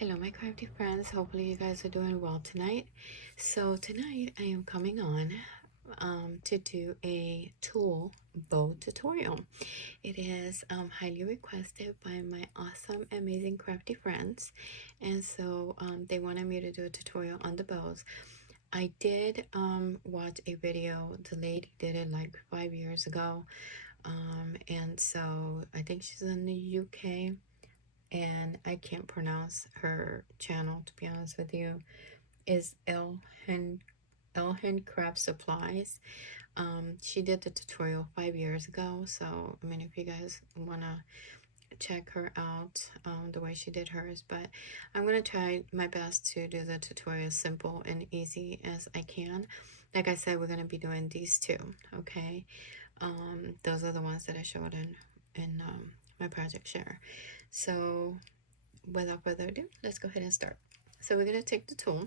Hello my crafty friends, hopefully you guys are doing well tonight. So tonight I am coming on to do a Tule bow tutorial. It is highly requested by my awesome amazing crafty friends, and so they wanted me to do a tutorial on the bows. I did watch a video. The lady did it like 5 years ago, and so I think she's in the UK, and I can't pronounce her channel, to be honest with you. Is Elhen Craft Supplies. She did the tutorial 5 years ago, so I mean, if you guys want to check her out, the way she did hers. But I'm gonna try my best to do the tutorial simple and easy as I can. Like I said, we're gonna be doing these two. Okay, those are the ones that I showed in my project share. So without further ado, let's go ahead and start. So we're going to take the tool.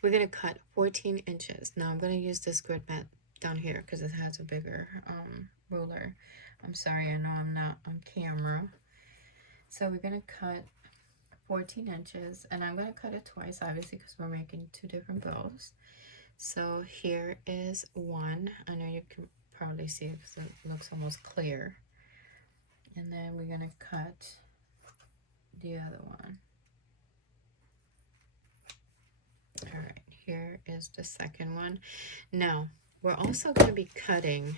We're going to cut 14 inches. Now I'm going to use this grid mat down here because it has a bigger ruler. I'm sorry, I know I'm not on camera. So we're going to cut 14 inches, and I'm going to cut it twice, obviously, because we're making two different bows. So here is one. I know you can probably see it because it looks almost clear. And then we're going to cut the other one. All right, here is the second one. Now, we're also going to be cutting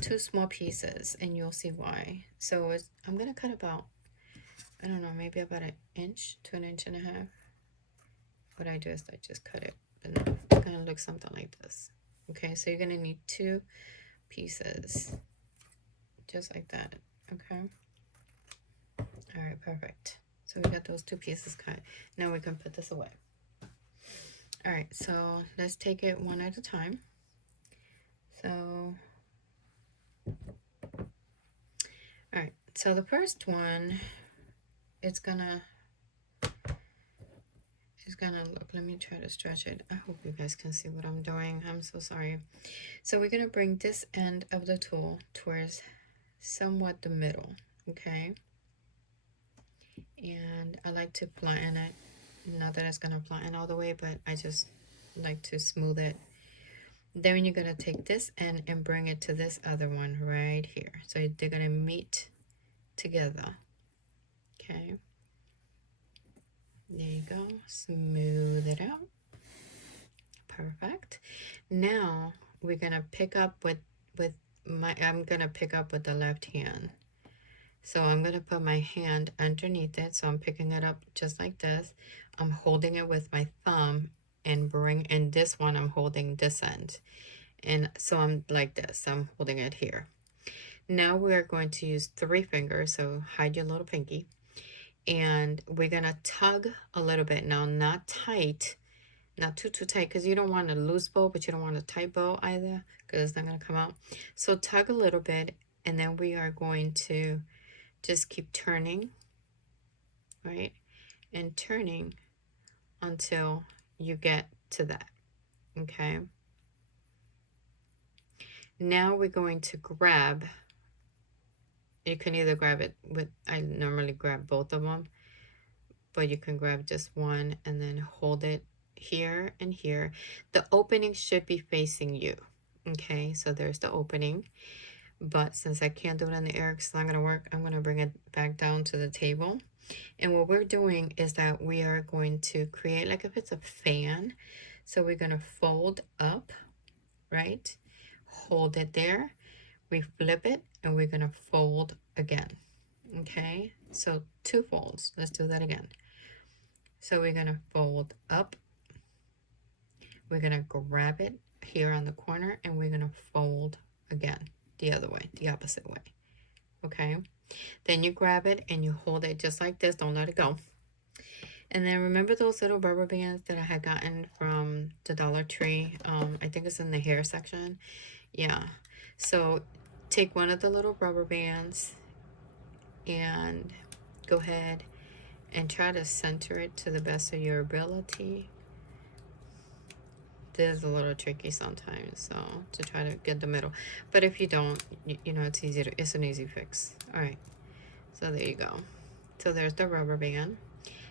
two small pieces, and you'll see why. So I'm going to cut about, I don't know, maybe about an inch to an inch and a half. What I do is I just cut it, and it's going to look something like this. Okay, so you're going to need two pieces, just like that. Okay. All right, perfect. So we got those two pieces cut. Now we can put this away. All right, so let's take it one at a time. So, all right, so the first one, it's gonna look, let me try to stretch it. I hope you guys can see what I'm doing. I'm so sorry. So we're gonna bring this end of the tool towards somewhat the middle, okay? And I like to flatten it. Not that it's gonna flatten all the way, but I just like to smooth it. Then you're gonna take this end and bring it to this other one right here. So they're gonna meet together. Okay. There you go. Smooth it out. Perfect. Now we're gonna pick up I'm gonna pick up with the left hand. So I'm gonna put my hand underneath it. So I'm picking it up just like this. I'm holding it with my thumb and this one I'm holding this end. And so I'm like this. I'm holding it here. Now we're going to use 3 fingers. So hide your little pinky. And we're gonna tug a little bit. Now, not tight, not too tight, because you don't want a loose bow, but you don't want a tight bow either, because it's not gonna come out. So tug a little bit, and then we are going to just keep turning, right? And turning until you get to that, okay? Now we're going to grab, you can either grab it with, I normally grab both of them, but you can grab just one and then hold it here and here. The opening should be facing you, okay? So there's the opening, but since I can't do it in the air because it's not gonna work, I'm gonna bring it back down to the table. And what we're doing is that we are going to create, like if it's a fan, so we're gonna fold up, right? Hold it there, we flip it, and we're gonna fold again, okay? So 2 folds. Let's do that again. So we're gonna fold up, we're gonna grab it here on the corner, and we're gonna fold again the other way, the opposite way, okay? Then you grab it and you hold it just like this, don't let it go. And then remember those little rubber bands that I had gotten from the Dollar Tree? I think it's in the hair section. Yeah, so take one of the little rubber bands and go ahead and try to center it to the best of your ability. This is a little tricky sometimes, so to try to get the middle. But if you don't, you know, it's an easy fix. All right, so there you go. So there's the rubber band.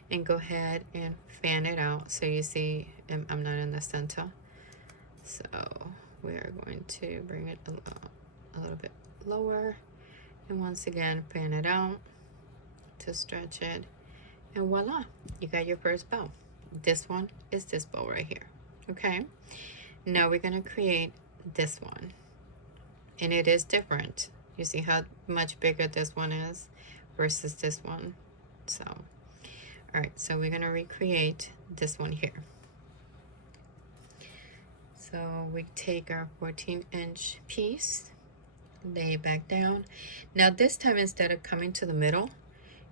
And go ahead and fan it out. So you see I'm not in the center. So we are going to bring it a little bit lower. And once again, fan it out to stretch it. And voila, you got your first bow. This one is this bow right here. Okay. Now we're going to create this one. And it is different. You see how much bigger this one is versus this one. So, all right, so we're going to recreate this one here. So we take our 14-inch piece, lay it back down. Now this time, instead of coming to the middle,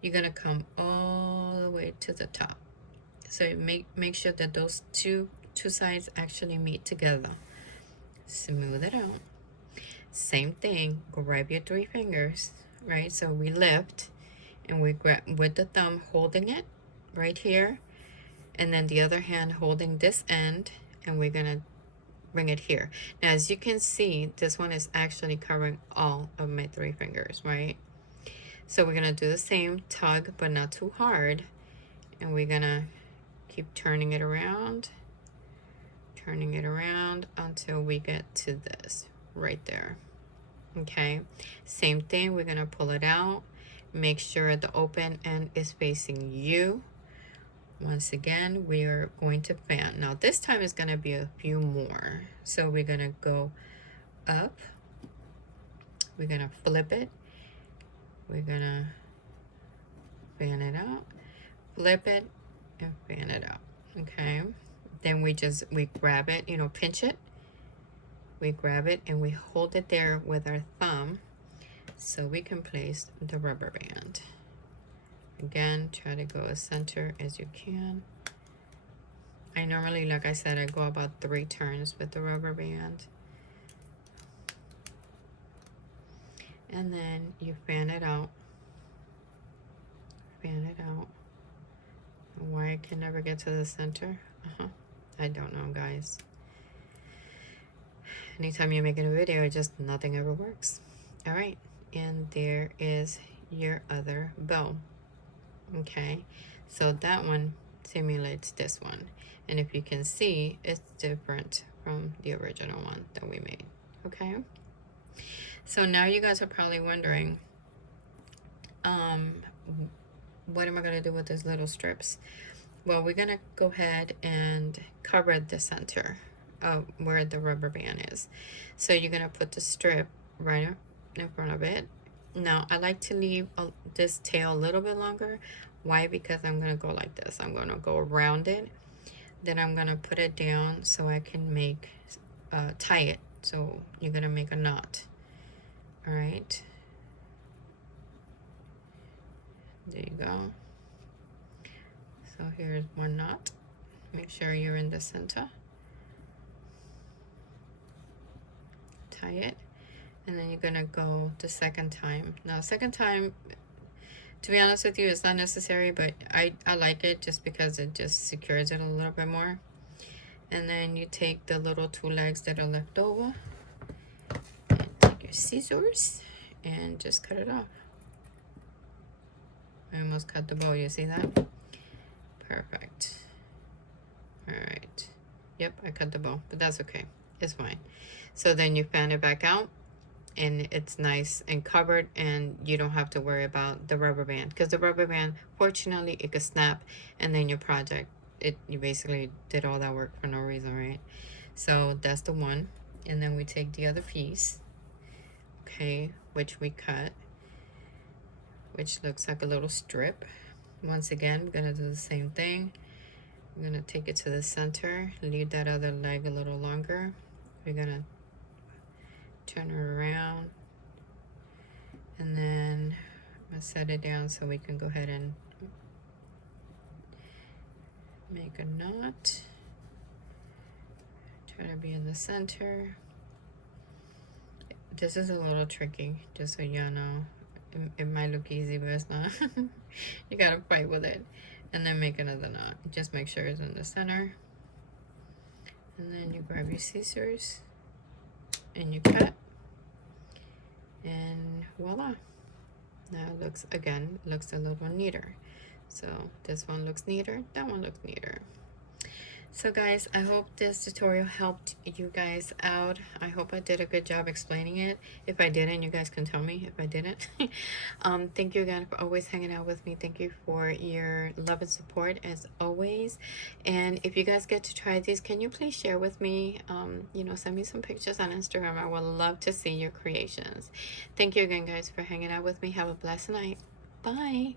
you're going to come all the way to the top. So make sure that those two sides actually meet together. Smooth it out. Same thing, grab your 3 fingers, right? So we lift and we grab with the thumb holding it right here, and then the other hand holding this end, and we're gonna bring it here. Now as you can see, this one is actually covering all of my 3 fingers, right? So we're gonna do the same, tug but not too hard, and we're gonna keep turning it around until we get to this right there. Okay, same thing, we're gonna pull it out, make sure the open end is facing you. Once again, we are going to fan. Now this time is gonna be a few more. So we're gonna go up, we're gonna flip it, we're gonna fan it out, flip it, and fan it out. Okay, then we grab it, you know, pinch it, we grab it and we hold it there with our thumb so we can place the rubber band. Again, try to go as center as you can. I normally, like I said, I go about 3 turns with the rubber band. And then you fan it out. Fan it out. Why I can never get to the center? I don't know, guys. Anytime you're making a video, just nothing ever works. All right, and there is your other bow. Okay, so that one simulates this one, and if you can see, it's different from the original one that we made. Okay, so now you guys are probably wondering, what am I going to do with these little strips? Well, we're going to go ahead and cover the center of where the rubber band is. So you're going to put the strip right in front of it. Now, I like to leave this tail a little bit longer. Why? Because I'm going to go like this. I'm going to go around it. Then I'm going to put it down so I can make, tie it. So you're going to make a knot. All right. There you go. So here's one knot. Make sure you're in the center. Tie it. And then you're gonna go the second time. Now, second time, to be honest with you, it's not necessary, but I like it just because it just secures it a little bit more. And then you take the little 2 legs that are left over and take your scissors and just cut it off. I almost cut the bow, you see that? Perfect. All right. Yep, I cut the bow, but that's okay. It's fine. So then you fan it back out, and it's nice and covered, and you don't have to worry about the rubber band, because the rubber band, fortunately, it could snap, and then your project, you basically did all that work for no reason, right? So that's the one. And then we take the other piece, okay, which we cut, which looks like a little strip. Once again, we're gonna do the same thing. We're gonna take it to the center, leave that other leg a little longer. We're gonna turn it around, and then I'm gonna set it down so we can go ahead and make a knot. Try to be in the center. This is a little tricky, just so y'all know. It might look easy, but it's not. You gotta fight with it. And then make another knot. Just make sure it's in the center. And then you grab your scissors and you cut. And voila. Now it looks, again, looks a little neater. So this one looks neater, that one looks neater. So guys, I hope this tutorial helped you guys out. I hope I did a good job explaining it. If I didn't, you guys can tell me if I didn't. Thank you again for always hanging out with me. Thank you for your love and support as always. And if you guys get to try these, can you please share with me? You know, send me some pictures on Instagram. I would love to see your creations. Thank you again, guys, for hanging out with me. Have a blessed night. Bye.